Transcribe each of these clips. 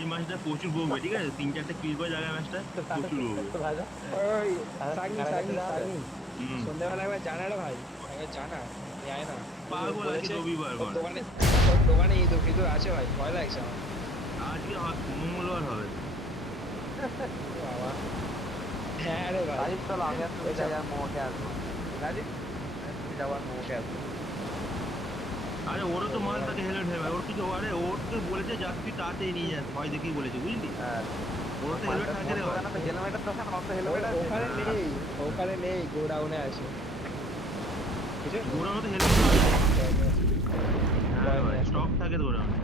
এই মাছটা প্রচুর বকবে, ঠিক আছে? 3-4টা কিল করে যাবে ম্যাচটা, প্রচুর বকবে। ওই সাগনি হুম, সন্ধ্যাবেলা একবার জানা রে ভাই, একবার জানা যায় না। পাগল আছে রবিবার ওর মানে। দোকানে ওর দোকানে ইঁদুর ফিঁদুর আছে ভাই, ভয় লাগছে আমার। আজকে মঙ্গলবার হবে। ও বাবা, হ্যাঁ রে ভাই। রাজীব চলো আমি আর তুমি ওইসব যাই আর মোমোকে আসবো। রাজীব আমি আর তুমি যাবো আর মোমোকে আসবো। আরে ওরও তো মাল থাকে হেলমেট হেলমেট, ওর কিছু, আরে ওর তো বলেছে যাত্রী তাড়াতাড়ি নিয়ে যাস, ভয় দেখেই বলেছে, বুঝলি? হ্যাঁ ওর তো হেলমেট থাকে রে ভাই। হেলমেটের দোকান অত হেলমেট আছে। ওখানে নেই, ওখানে নেই, গোডাউনে আছে। কিছু গোড়ানো তো হেলমেট পাওয়া যায়। হ্যাঁ ভাই, স্টক থাকে তো গোড়ানো।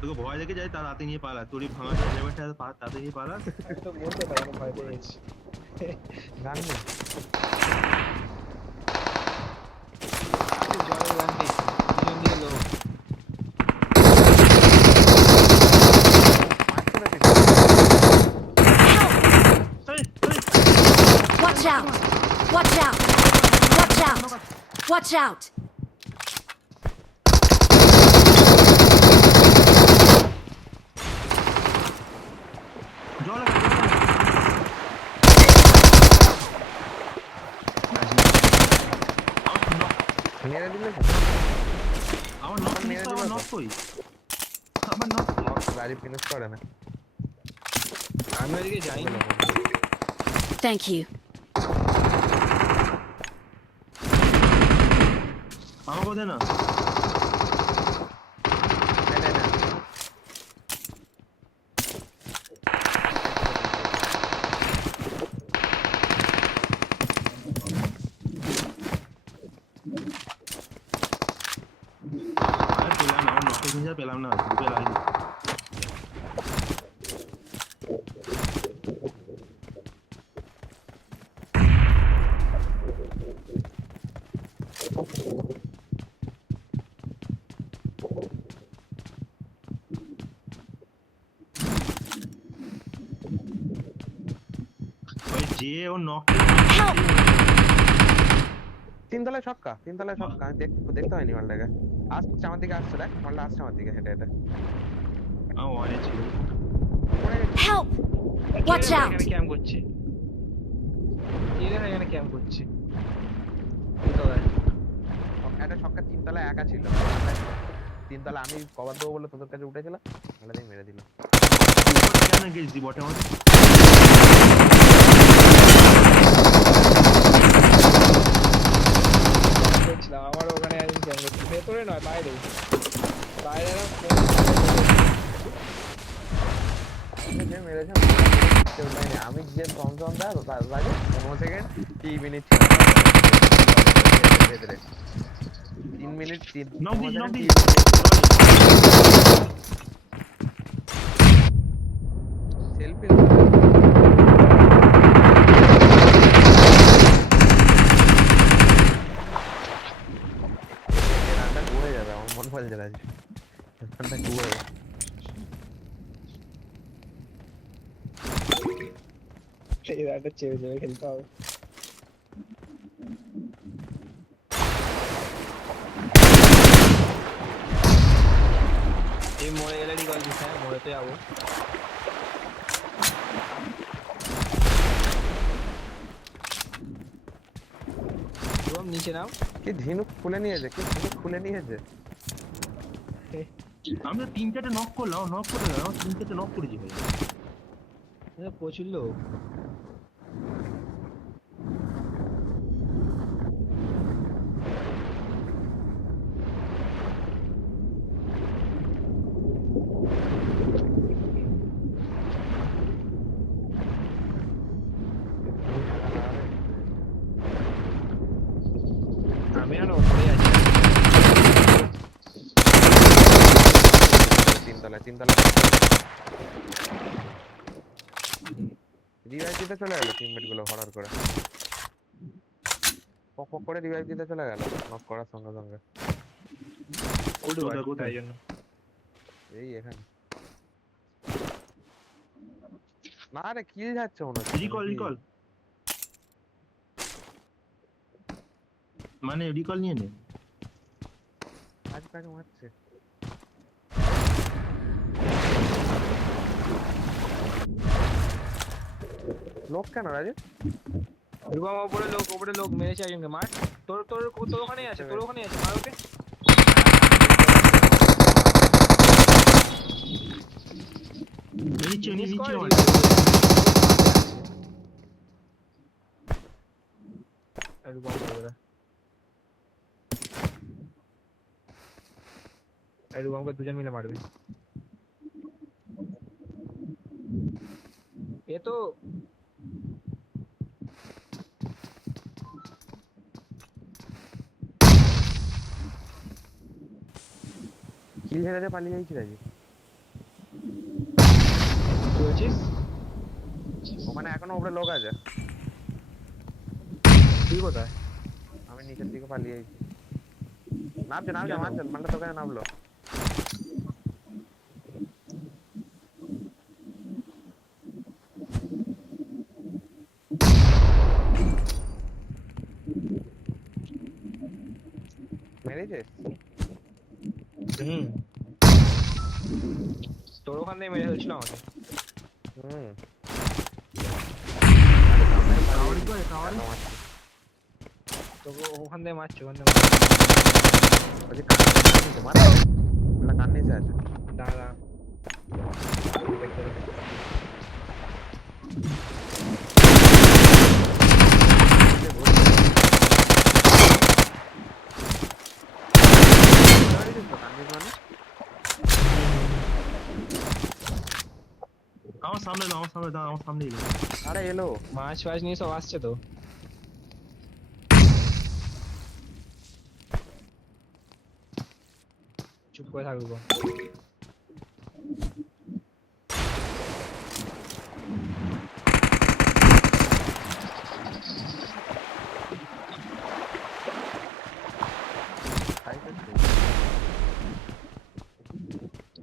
তোকে ভয় দেখে যায়, তার হাতে নিয়ে পালা, তোরই ভাঙা হেলমেটটা তাতে নিয়ে পালা। আমি তো বলতে পারি না, ভয় পেয়ে গেছি। গান নেই। জলের গানটি পিছন দিকে লোক। মারছো নাকি? এই, এই, Watch out! Watch out! Watch out! Watch out! জলে মেরে দিলে আমার নক মেরে ফিনিশ, দিল আমার তো। নক কই? আমার নক কই? রাজীব ফিনিশ করে না। আমি ওইদিকে যাইনি। Thank you. আমার কোথায় না? আরে পেলাম না, আমার নকটা ফিনিশ পেলাম না, বুকে লাগেনি। ওই যে ওর নক Help! তিনতলায় ছক্কা, তিনতলায় ছক্কা। আমি দেখতে হয়নি মালটাকে। আসছে আমার দিকে, আসছে দেখ মালটা আসছে আমার দিকে হেঁটে হেঁটে। আমার ওয়ানে ছিল। পড়ে গেছে। Help! কে Watch রে ভাই out! এখানে ক্যাম্প করছে? কে রে ভাই এখানে ক্যাম্প করছে? কোথায়? একটা ছক্কা তিনতলায় একা ছিল। তিনতলা আমি কভার দেবো বলে তোদের কাছে উঠেছিলাম, মালটা দিয়ে মেরে দিল। উপরে কেন গেছি বটে আমার? করছিলাম আমার ওখানে একদিন ক্যাম্প করছে, ভেতরে নয় বাইরে। বাইরে এরকম আমাকে যে মেরেছে কেউ দেয়নি। আমি গিয়ে থমথম দা লাগে 15 second 3 minute 3 minute knock this, knock this. Selfie রানটা ঘুরে যাবে, আমার মন বলছে রাজি রানটা ঘুরে যাবে। এই রানটা চেপে চেপে খেলতে হবে। এই মরে গেলে গল দিস, হ্যাঁ মরেতে যাবো। একদম নিচে নাম। কি ঝিনুক খুলে নিয়েছে, কি ঝিনুক খুলে নিয়েছে। আমি তো 3-4টা নক করলাম, নক করে গেলাম, 3-4টা নক করেছি ভাই। প্রচুর লোক। আমি আর ওপরে আছি। তিনতলায় তিনতলায় রিভাইভ দিতে চলে গেল টিমমেট গুলো হরার করে, পক পক করে রিভাইভ দিতে চলে গেল নক করার সঙ্গে সঙ্গে। কোথায় কোথায়? তাই জন্য এই এখানে না রে কিল যাচ্ছে মনে হচ্ছে রিকল, নাকি? রিকল, মানে রিকল নিয়ে নে। আজ কাকে মারছে। লোক কেন রাজু? রুবাম উপরে লোক মেরেছে একজনকে মার। তোর তোর তোর ওখানেই আছে, তোর ওখানেই আছে, মার ওকে। নিচে Miss নিচে করে আমার দিবি। রুবাম করবে। রুবামকে দুজন মিলে মারবে। এ তো কিল ছেড়ে পালিয়ে যাইছি রাজু। কি বলছিস? ওখানে এখনো উপরে লোক আছে। তুই কোথায়? আমি নিচের দিকে পালিয়ে যাইছি। নামছে কেন? মারছে, মালটা তোকে নামলো। মেরেছিস? হুম, তোর ওখান থেকে মেরে ফেলছিল আমাকে। হুম। টাওয়ারি করে টাওয়ারি তোকে ওখান থেকে মারছে, ওখান থেকে কান নিচে আছে। দাঁড়া দেখতে দে। আমার সামনে দাও, আমার সামনে এলো। আরে এলো। মাছ ফাছ নিয়ে সব আসছে তো। চুপ করে থাকবো।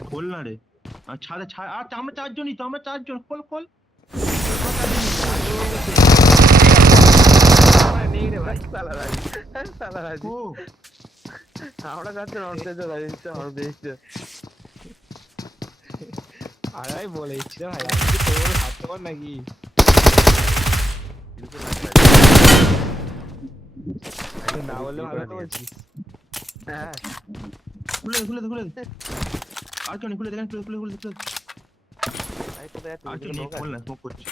খোল না রে। আর ছাড়ে ছাড়, আর আমরা চারজনই তো, আমরা চারজন, খোল খোল। নেই রে ভাই। সালা রাজু, সালা রাজু। ও আমরা যাচ্ছি নর্থে রাজু, আমার দেখছে। আর আমি বলে দিচ্ছি রে ভাই, আমি কি তোর হাতে কর নাকি? তুই না বললে ভালো তো বলছিস। হ্যাঁ খুলে দে, খুলে দে, খুলে দে। আর কেউ নেই, খুলে দেখেন, খুলে খুলে খুলে খুলে। আমি কোথায় আর কেউ নেই, খোল না, স্মোক করছি।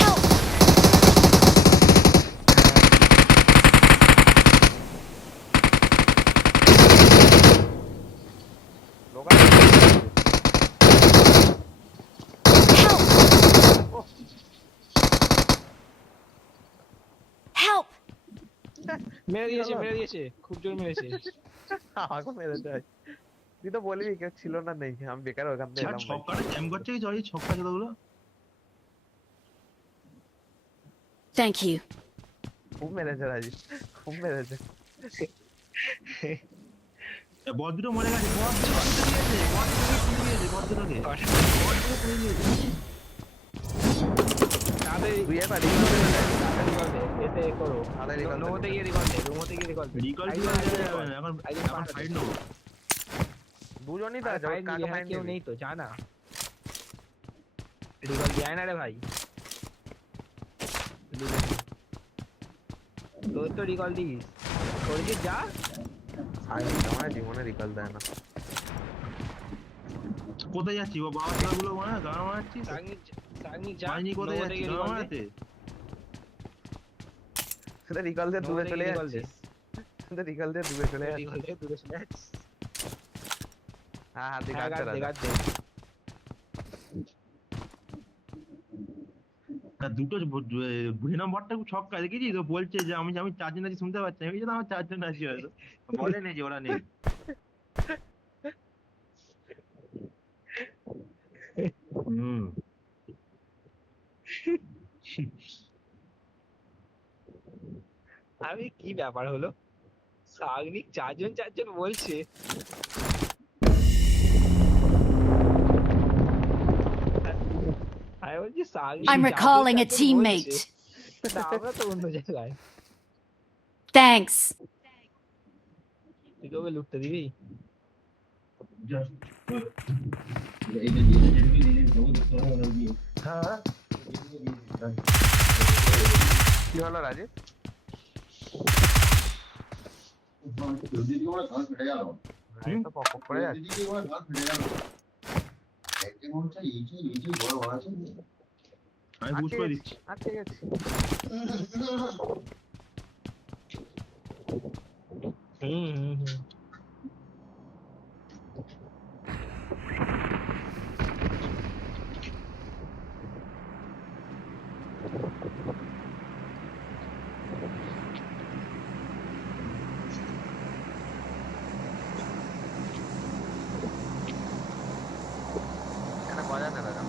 Help! লোক Help! মেরে দিয়েছে, খুব জোর মেরেছে। আমাকে মেরেছে ভাই। তুই তো বলবি কেউ ছিল না, নেই, আমি বেকার ওখান থেকে ছাড়, এলাম ভাই। ছক্কাটা জ্যাম করছে কি জয়, ছক্কা যতগুলো। Thank you. খুব মেরেছে রাজু, খুব মেরেছে। বদ দুটো মরে গেছে, বদ দুটো তুলে দিয়েছে, বদ দুটোকে তুলে দিয়েছে। তাড়াতাড়ি তুই এবার তাড়াতাড়ি recall দে, এতে এ করো। তাড়াতাড়ি recall দে। নোমোতে গিয়ে recall দে, নোমোতে গিয়ে recall দে। রিকল আইডি টিকল recall যাবে দে। না, এখন আইডি এখন recall ফাইট দে। নেবো। দুজনই তো আরে আছে, fight নিবি, কাকে এখানে ফাইট কেউ নিবি? নেই তো, যা না। recall দেয় না রে ভাই। তোর তো recall দিস। তোর কি যা? আমি আমার জীবনে রিকল দেয় না। কোথায় যাচ্ছি বাবা, গুলো মানে গান মারাচ্ছিস? সাগনি যা। মাইনি কোথায় নোমোতে যাচ্ছি, গিয়ে গান recall দে। মারাতে? সেটা রিকল দিয়ে দূরে নোমোতে চলে গিয়ে recall দে। যাচ্ছিস। সেটা রিকল দিয়ে দূরে চলে যাচ্ছিস। recall দে, দূরে চলে যাচ্ছিস। হ্যাঁ দিকে হ্যাঁ, আছে গার্ড দে, রাজা। গার্ড দে। তা দুটো ভেনম বটটা খুব ছক্কা দেখেছি তো, বলছে যে আমি আমি চারজন আছি, শুনতে পাচ্ছি, আমি জানি আমার চারজন আছি হয়তো, বলে নেই যে ওরা নেই। হুম। আমি কি ব্যাপার হলো, সাগনিক চারজন চারজন বলছে। আমি বলছি সাগনিক I'm চারজন recalling a চারজন বলছে। teammate. না, আমরা তো অন্য জায়গায়। Thanks. তুই তোকে লুটতে দিবি? হ্যাঁ কি হলো রাজীব? রাজীব তো পক পক করে যাচ্ছে। আমি পুশ করে দিচ্ছি। ঠিক আছে। হুম এটা গজা না দাদা।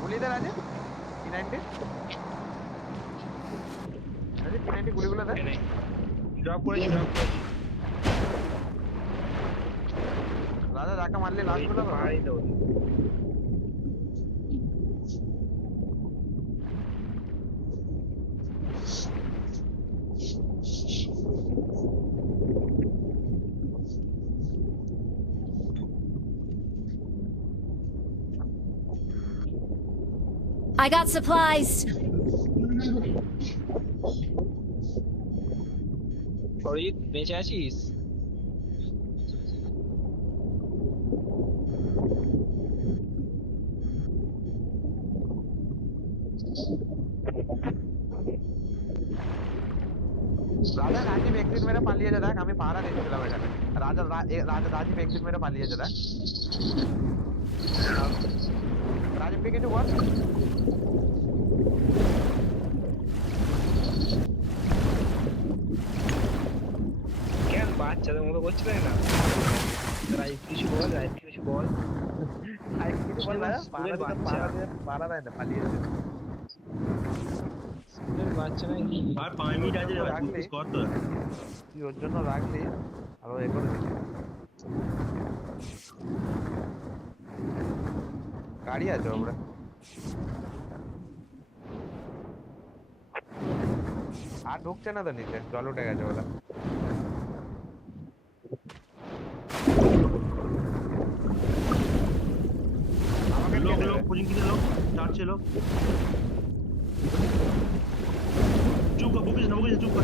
গুলি দে রাজীব। P90 রাজীব P90 গুলিগুলো দে। ড্রপ করেছি রাজা যাকে মারলি লাস্ট গুলো বলো। পাহাড়ি তো I got supplies. ফরিদ বেঁচে আছিস? রাজা রাজীব এক্সিট মেরে পালিয়েছে দেখ, আমি পাহারা দিচ্ছিলাম এখানে। রাজীব এক্সিট মেরে পালিয়েছে দেখ। রাজীবকে কিছু বল। কেন বাচ্চাদের মতো করছিল না? রাইট কিছু বল কিছু বল রাজা, পাহারা দেয় না, পালিয়েছে। স্কুলের বাচ্চা নাকি? আর 5 মিনিট আছে রে ভাই, পুশ কর তো। তুই ওর জন্য রাখলি আরো এ করে দিলি। গাড়ি আছে ওপরে। আর ঢুকছে না তো নিচে, জল উঠে গেছে ওটা। আমাকে কে लोग দেবে? लोग कोचिंग कितने लोग 4-6 लोग चुप कर बुकिस चुप कर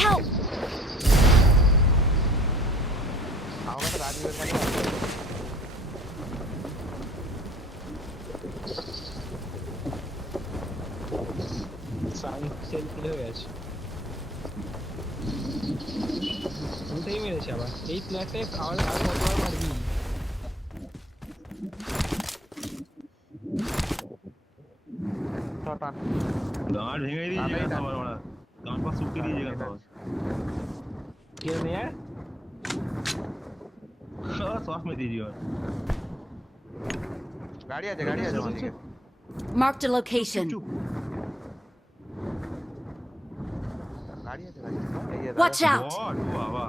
Help! আমাকে তো রাজীবের কাছে আছে। সাউন্ড সেল কিল হয়ে গেছে। উল্টেই মেরেছে আবার। এই প্লেয়ারটাকে খাওয়ালে আর কতবার মারবি? টান गांड भेंगे दीजिएगा हमारा बड़ा गांड पर सूख के दीजिएगा तो কেউ নেই আর? सॉस में दीजिएगा গাড়ি আছে আমাদেরকে। Marked a location. चुप গাড়ি আছে এই যে Watch out! बॉट वाह वाह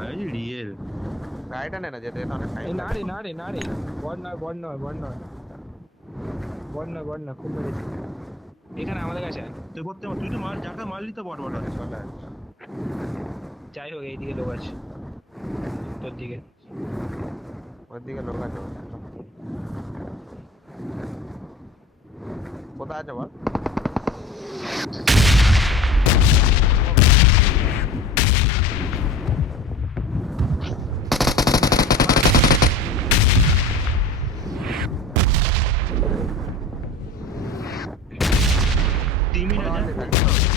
अरे रियल গাড়িটা নে না, যেতে যেতে অনেক এই টাইম। না রে বড় নয় খুব মেরেছে। এখানে আমাদের কাছে আয়। तो করতে তুই তো মার যাকে মারলি তো বট বট আছে চলে আসছে। যাই হোক এইদিকে লোক আছে তোর দিকে। ওর দিকে লোক আছে। কোথায় আছে বল? टीम ही ना কোথায় जाए আছে?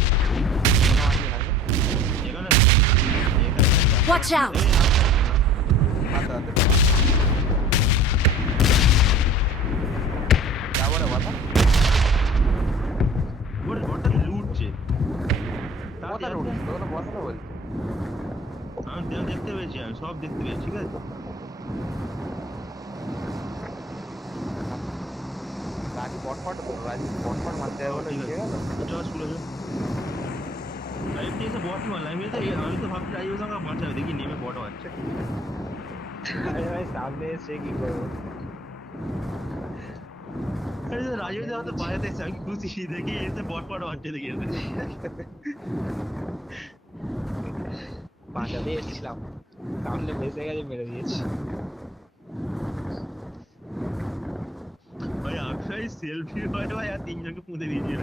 এখানে Watch out! আচ্ছা যাবো রে কথা। ওরে বটটা লুটছে কথা উঠিস তোকে তো বসতে বলছি। আমি দেখতে পেয়েছি, আমি সব দেখতে পেয়েছি, ঠিক আছে রাজীব বটফট মারতে যাবে বলে ঠিক ঠিক আছে আছে। চল স্কুলে চল আমি এসে বট মারলাম, আমি তো ভাবছি রাজীবের সঙ্গে বাঁচাবে, দেখি নেমে বট মারছে। আরে ভাই সামনে এসে কি করবো? রাজীব দা তো বাড়াতে এসে আমি খুশি দেখি এসে বট মারছে দেখি এসে বাঁচাতে এসেছিলাম, সামনে ভেসে গেছে, মেরে দিয়েছি। ভাই আমি সেলফি ভাই আর তিনজনকে পুঁতে দিয়েছি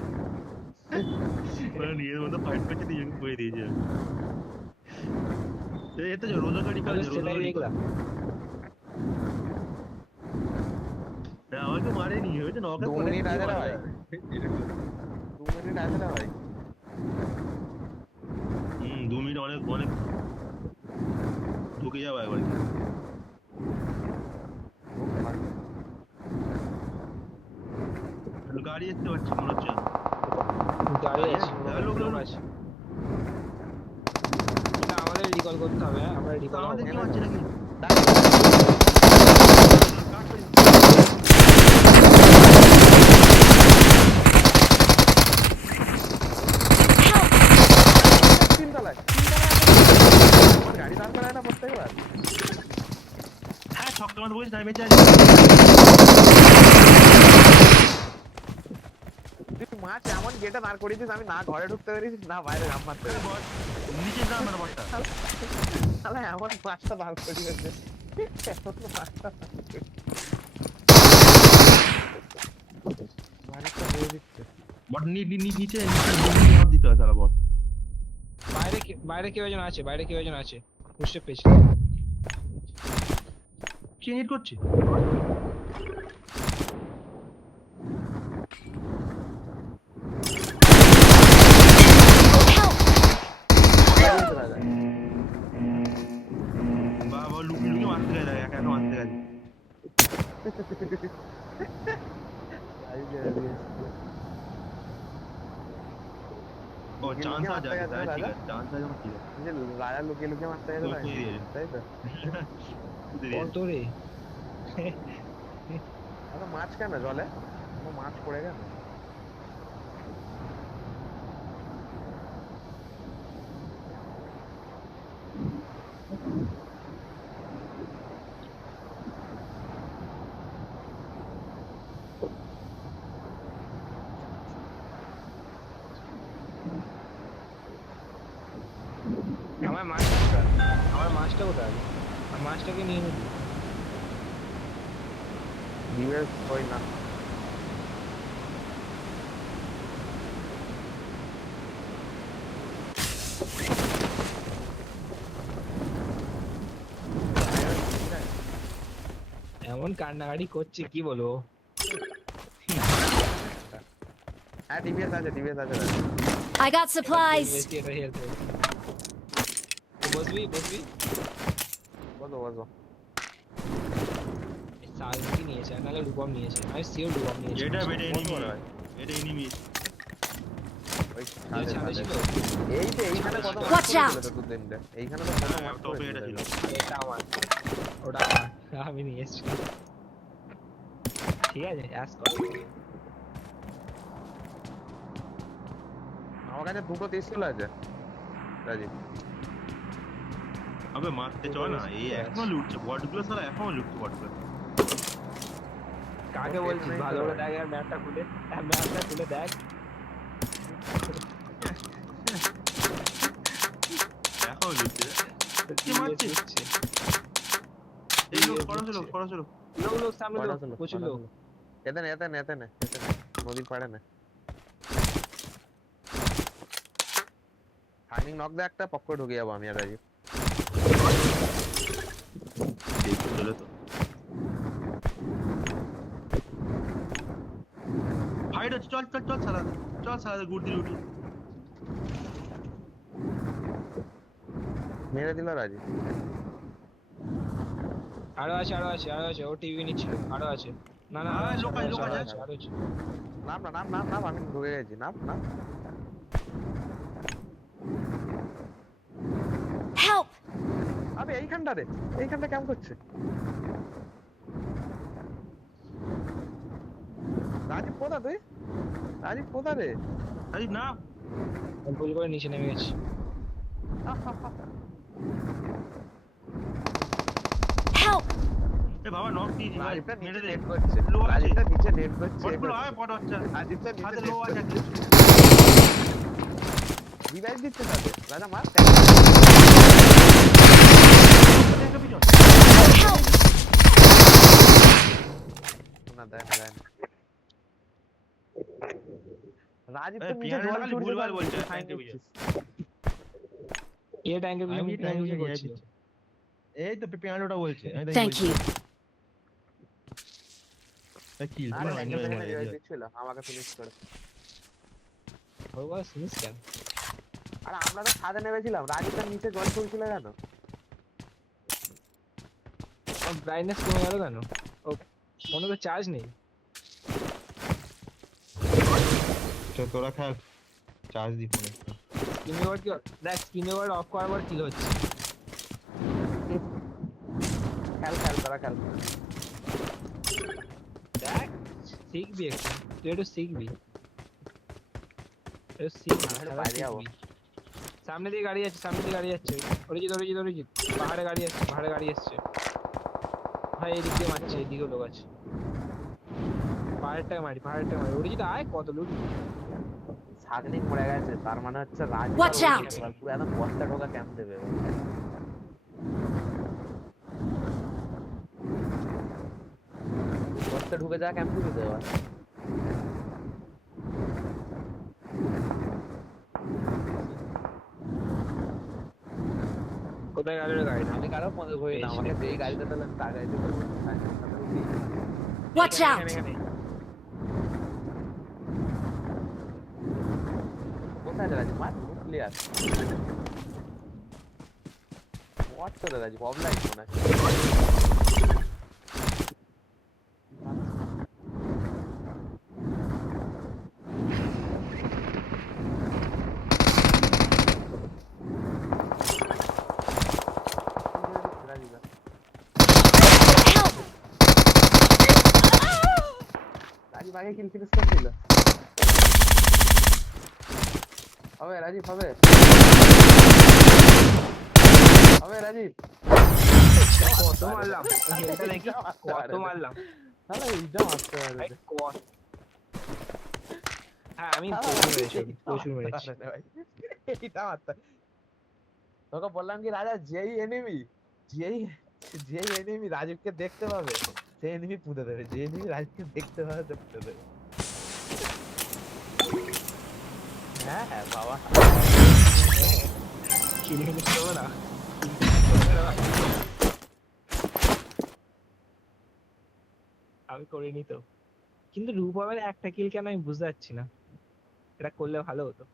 মানে নিজের মতো ফাইট করছে, তিনজনকে পুঁতে দিয়েছি এতে রোজা গাড়ি আমি সেটাই দেখলাম। আমাকে মারেনি হয়েছে 2 মিনিট আছে না ভাই, 2 মিনিট আছে না ভাই। 2 মিনিট অনেক অনেক ঢুকে যাবো একবার গাড়ি আসতে পারছি মনে হচ্ছে গাড়ি আছে, লোক লোক আছে। এটা আমাদের রিকল করতে হবে, হ্যাঁ আমরা রিকল আমাদের কি হচ্ছে নাকি গাড়ি দাঁড় করায় না প্রত্যেকবার। হ্যাঁ ছক্কা মারতে বলছি টাইমে চাই তুই মাছ এমন গেটে দাঁড় করিয়েছিস, আমি না ঘরে ঢুকতে পেরেছি না বাইরে রাম মারতে পেরেছি। নিচে না মানে বটটা শালা এমন মাছটা দাঁড় করিয়েছে, এমন মাছটা বাড়িতে দিয়ে দিচ্ছে। বট নিচে হাত দিতে হয় তারা বট বাইরে কেউ একজন আছে, বাইরে কেউ একজন আছে, পুষে পেয়েছি। কি হিট করছে বাবা লুকি লুকি মারতে গেছে একা একা মারতে গেছে ও চান্স আছে তাই ঠিক আছে চান্স আছে ঠিক আছে যে রাজা লুকিয়ে লুকিয়ে মারতে গেছে তাই তাই তো। কত রে? আরে মাছ কেন জলে, কোনো মাছ পড়ে গেল? আমার মাছটা কোথায়? আমার মাছটা কোথায়? আমার মাছটাকে নিয়ে নিবি। ডিমের হয় না এমন কান্নাকাটি করছে কি বলবো। হ্যাঁ টিভিএস আছে রাজা। I got supplies. বেশি এটা হেল্প করবে। বসবি বসবি। বলো বলো। সাল কি নিয়েছে, নালে রূপম নিয়েছে, আমি সিওর রূপম নিয়েছে। এটা বেটে এনিমি এটা এনিমি ওই যে ছাদে ছিল, এই যে এইখানে কত মাছ Watch out! পড়েছিল তো দিনটা, এইখানে তো কত মাছ টপে এটা ছিল এটা আমার, ওটা আমার, আমি নিয়ে এসেছি। ঠিক আছে অ্যাস কর। আমার কাছে দুটো পিস্তল আছে রাজীব। আবে মারতে চল না এই এখনো লুটছে বটগুলো সারা এখনো লুটছে বটগুলো কাকে বলছিস ভালো করে দেখ আর ম্যাপটা খুলে, ম্যাপটা খুলে দেখ। এখনো লুটছে কি মারছে এই লোক করো লোক সামনে লোক, প্রচুর লোক। এতে নে নদীর পাড়ে না ফাইনিং নক দে একটা, পক্ষ ঢুকে যাবো আমি আর রাজীব। দেখতে চলে তো ফাইট হচ্ছে চল সারা গুড দিল উঠি মেরে দিল রাজীব। আরো আছে, ও টিভি নিচ্ছিল, আরো আছে। না না লোক আছে আরো আছে। নাম আমি ঢুকে গেছি, নাম Help! আবে এইখানটা কেমন করছে রাজীব? কোথা রে আরে না ভুল করে নিচে নেমে গেছি। Help! এ বাবা নক দিয়েছি ভাই, রাজীবটা নিচে মেরে দে। নেট করছে, লো আছে রাজীবটা নিচে নেট করছে, পটগুলো আয় পট বাচ্চা, রাজীবটা নিচে হাতে নেট লো আছে করছে, একটা। রিভাইভ দিচ্ছে তাদের, রাজা মার একটা পিছন। Help! না, দেয় না, দেয় না। রাজীব তো এই নিচে পিয়ানোটা জল খালি ছুটছে, ভুলভাল তার বলছে, নিচে thank সাইন you বিজয়। দিচ্ছিস। এ ট্যাঙ্কের পিছনে আমি ট্যাঙ্কের পিছনে রিভাইভ করছিল। দিচ্ছি। এই তো পিয়ানোটা বলছে, আমি তাই Thank বলছি। you. এই kill, আরে পুরো ট্যাঙ্কের enjoy পেছনে মারা রিভাইভ গেছে। দিচ্ছিল, আমাকে ফিনিশ করে। ওর কথা শুনিস কেন? আর আমরা তো ছাদে নেমেছিলাম, রাজীব তার নিচে জল ছুটছিল কেন? ওর ব্রাইটনেস কমে গেল কেন? ও ফোনে তো চার্জ নেই। চল তোরা খেল, চার্জ দি ফোনে। স্ক্রিন রেকর্ড কি দেখ, স্ক্রিন রেকর্ড অফ করার পর কিল হচ্ছে। খেল খেল, তোরা খেল। দেখ শিখবি একটু, তুই একটু শিখবি, একটু শিখবি, আমি একটু খেলা বাইরে যাবো। শিখবি। সামনে দিয়ে গাড়ি যাচ্ছে, সামনে দিয়ে গাড়ি যাচ্ছে। অরিজিৎ অরিজিৎ অরিজিৎ, পাহাড়ে গাড়ি আসছে, পাহাড়ে গাড়ি আসছে ভাই, এদিক দিয়ে মারছে, এদিকেও লোক আছে। পাহাড়টা মারি, পাহাড়টা মারি। অরিজিৎ আয়, কত লুট। ছাগনি মরে গেছে, তার মানে হচ্ছে রাজীব আর Watch অরিজিৎ out! এবার পুরো একদম বস্তা ঢোকা ক্যাম্প দেবে এবার। বস্তা ঢুকে যাওয়া ক্যাম্প দিবে তো এবার। কোথায় গেল রে গাড়িটা? আমি কারো মনে করি না, আমাকে যেই গাড়িতে পেলাম তার গাড়িতে পেলাম। Watch এখানে, out! এখানে, এখানে। কোথায় আছে রাজীব? মার ক্লিয়ার। হোয়াট করে রাজীব, অফলাইন মনে হয়। রাজীব Help! রাজীব আগে কিল ফিনিশ করে দিল। হবে রাজীব, হবে হবে রাজীব। কত মারলাম হেলটা দেখি, কত মারলাম তাহলে এইটা মারতে ভাই, পারে। কত। হ্যাঁ আমি প্রচুর মেরেছি ওকে, প্রচুর মেরেছি। এইটা মারতে, তোকে বললাম কি রাজা, যেই এনিমি যেই যেই এনিমি রাজীবকে দেখতে পাবে সেই এনিমি পুঁতে দেবে, যে এনিমি রাজীবকে দেখতে পাবে সে পুঁতে দেবে। হ্যাঁ হ্যাঁ বাবা, কিল ফিনিশ করবো না, আমি করিনি তো। কিন্তু রূপমের একটা কিল কেন আমি বুঝতে পারছি না, এটা করলে ভালো হতো।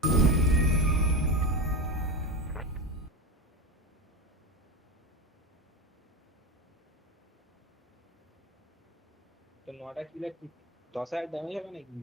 তো 9টা কিলে 10,000 ড্যামেজ হবে নাকি?